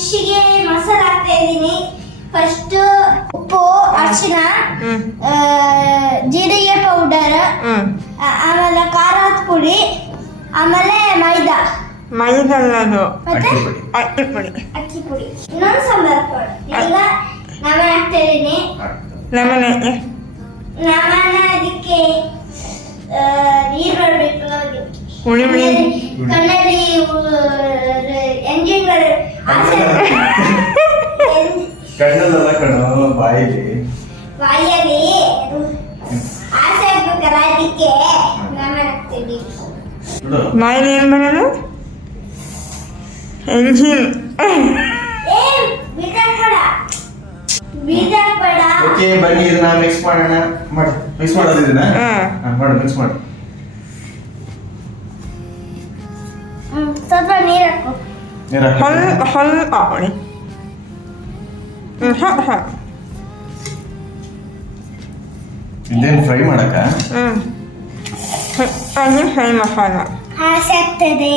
ಫಿಶ್ಗೆ ಮಸಾಲ ಹಾಕ್ತಾ ಇದ್ದೀನಿ. ಫಸ್ಟ್ ಉಪ್ಪು, ಅರಿಶಿನ, ಜೀರಿಗೆ ಪೌಡರ್, ಆಮೇಲೆ ಖಾರದ ಪುಡಿ, ಆಮೇಲೆ ಮೈದಾ. ಮೈದಲ್ಲದು ಮತ್ತೆ ಅಕ್ಕಿ ಪುಡಿ. ಅಕ್ಕಿ ಪುಡಿ, ಇನ್ನೊಂದು ಸಾಂಬಾರ್ ಪೌಡರ್. ಈಗ ನಮನ ಹಾಕ್ತಾ ಇದ್ದೀನಿ. ಲೆಮನ್ ನಮನ ಅದಕ್ಕೆ ನೀರು ಬರಬೇಕು. ಹುಳಿ ಹುಳಿ ಕಣ್ಣಲ್ಲಿ ಎಂಜಿನ್ಗಳು ಕಣ್ಣಲ್ಲ ಕಣ್ಣು ಬಾಯಿಲಿ ಬಾಯಲ್ಲಿ ಆಸೆ ಆಗ್ಬೇಕಲ್ಲ, ಅದಕ್ಕೆ ನಾನು ಹಾಕ್ತೀನಿ. ಬಾಯಿಲಿ ಏನು ಬರೋದು? ಎಂಜಿನ್. ಬೀಜ ಬೇಡ. ಓಕೆ, ಬನ್ನಿ ಇದನ್ನ ಮಿಕ್ಸ್ ಮಾಡೋಣ. ಮಾಡಿ ಮಿಕ್ಸ್ ಮಾಡೋದು ಇದನ್ನ. ಮಾಡಿ ಮಿಕ್ಸ್ ಮಾಡಿ. ಸ್ವಲ್ಪ ನೀರು ಹಾಕು. ನೀರು ಹಾಕಿ ಸ್ವಲ್ಪ ಹಾಕೊಳ್ಳಿ. ಇದೇನು ಫ್ರೈ ಮಾಡಕ್ಕ? ಅದು ಫ್ರೈ ಮಸಾಲ. ಆಸೆ ಆಗ್ತದೆ.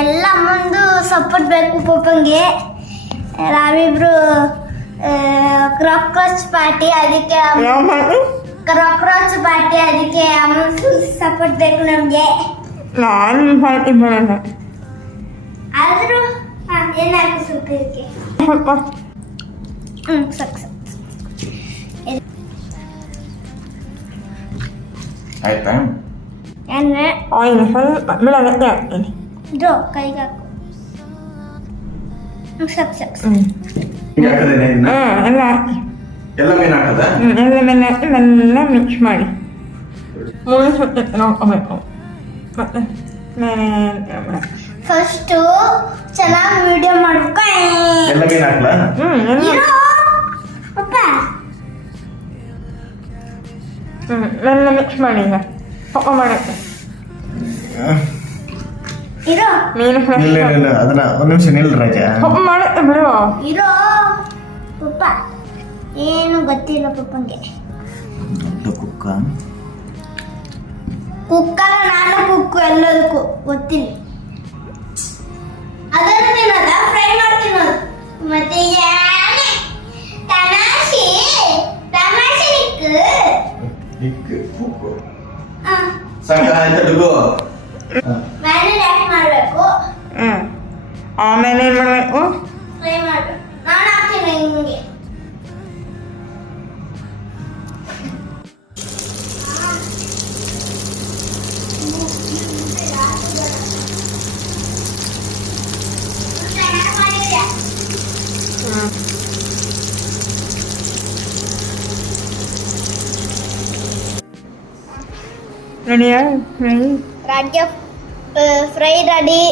ಎಲ್ಲ ಮುಂದೆ ಸಪೋರ್ಟ್ ಬೇಕು ಪಪ್ಪಂಗೆ. ನಾವಿಬ್ರು ಕ್ರಾಕ್ರೋಚ್ ಪಾರ್ಟಿ, ಅದಕ್ಕೆ ಯಾವ ಮಾಡಿ? ಕ್ರಾಕ್ರೋಚ್ ಪಾರ್ಟಿ, ಅದಕ್ಕೆ ಅಮ್ಮ ಫುಲ್ ಸಪೋರ್ಟ್ ಬೇಕು ನಮಗೆ. ನಾನು ಪಾರ್ಟಿ ಬರೋಲ್ಲ. ಆದರೂ ಏನಾಯ್ತು ಸ್ವಲ್ಪ ಇದಕ್ಕೆ. ಸ್ವಲ್ಪ ಸಾಕು ಸಾಕು. ಆಯ್ತಾ? ಅಂದರೆ ಆಯಿಲ್ ಸ್ವಲ್ಪ ಬೆಳಗ್ಗೆ ಹಾಕ್ತೀನಿ. ಇದು ಕೈಗೆ ಹಾಕು. ಸಾಕು ಸಾಕು. ಹಿಂಗೆ ಹಾಕದೇನೆ ಇದನ್ನ? ಎಲ್ಲ ಹಾಕಿ. ಎಲ್ಲ ಮೀನು ಹಾಕದ? ಎಲ್ಲ ಮೇಲೆ ಹಾಕಿ ಎಲ್ಲ ಮಿಕ್ಸ್ ಮಾಡಿ 3 ಸತಿ ನೋಡ್ಕೋಬೇಕು. ಮತ್ತೆ ಫಸ್ಟು ಚೆನ್ನಾಗಿ ವಿಡಿಯೋ ಮಾಡ್ಬೇಕು. ಎಲ್ಲ ಮೀನು ಹಾಕ್ಲಾ? ಇರೋ ಪಪ್ಪ. ಎಲ್ಲ ಮಿಕ್ಸ್ ಮಾಡಿ ಈಗ ಪಪ್ಪ ಮಾಡೋಕ್ಕೆ ಇರೋ ಮೀನು ಇಲ್ಲ ಇಲ್ಲ, ಅದನ್ನ ಒಂದು ನಿಮಿಷ ನಿಲ್ರಿ ರಾಜ. ಪಪ್ಪ ಮಾಡುತ್ತೆ ಬಿಡು. ಇರೋ ಪಪ್ಪ. ಏನು ಗೊತ್ತಿಲ್ಲ ಪಪ್ಪಂಗೆ. ದೊಡ್ಡ ಕುಕ್ಕ. ಕುಕ್ಕಲ್ಲ, ನಾನು ಕುಕ್ಕು ಎಲ್ಲದಕ್ಕೂ ಗೊತ್ತಿಲ್ಲ. ಅದನ್ನು ತಿನ್ನೋದ, ಫ್ರೈ ಮಾಡಿ ತಿನ್ನೋದು. ಮತ್ತೆ ತಮಾಷೆ ತಮಾಷೆ ಇಕ್ ಕುಕ್ಕು. ಸಾಕ ಆಯ್ತಾ ಡುಗು? ಮ್ಯಾರಿನೇಟ್ ಮಾಡಬೇಕು. ಆಮೇಲೆ ಏನು ಮಾಡಬೇಕು? ಫ್ರೈ ಮಾಡಬೇಕು. ನಾನು ಹಾಕ್ತೀನಿ ನಿಮಗೆ. ರೆಡಿಯಾ? ರಾಜ್ಯ ಫ್ರೈ ರೆಡಿ.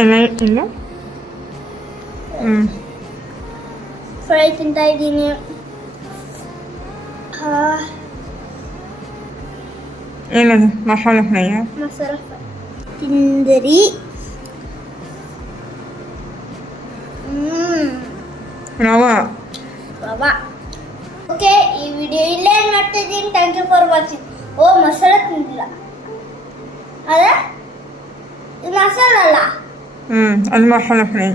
ಎಲ್ಲ ಇಟ್ಟಿಲ್ಲ. ಫ್ರೈ ತಿಂತಾ ಇದ್ದೀನಿ. ಏನದು ಮಸಾಲೆ ಫ್ರೈಯಾ? ಮಸಾಲ ಫ್ರೈ ತಿಂದರಿ. ರವಾ. ಓಕೆ, ಈ ವಿಡಿಯೋ ಇಲ್ಲೇ ಮಾಡ್ತಾ ಇದ್ದೀನಿ. Thank you for watching. ಓ, ಮಸಾಲ ತಿಂದಿಲ್ಲ ಅದ? ಇದು ಮಸಾಲ ಅಲ್ಲ. ಅದು ಮಸಾಲೆ ಫ್ರೈ.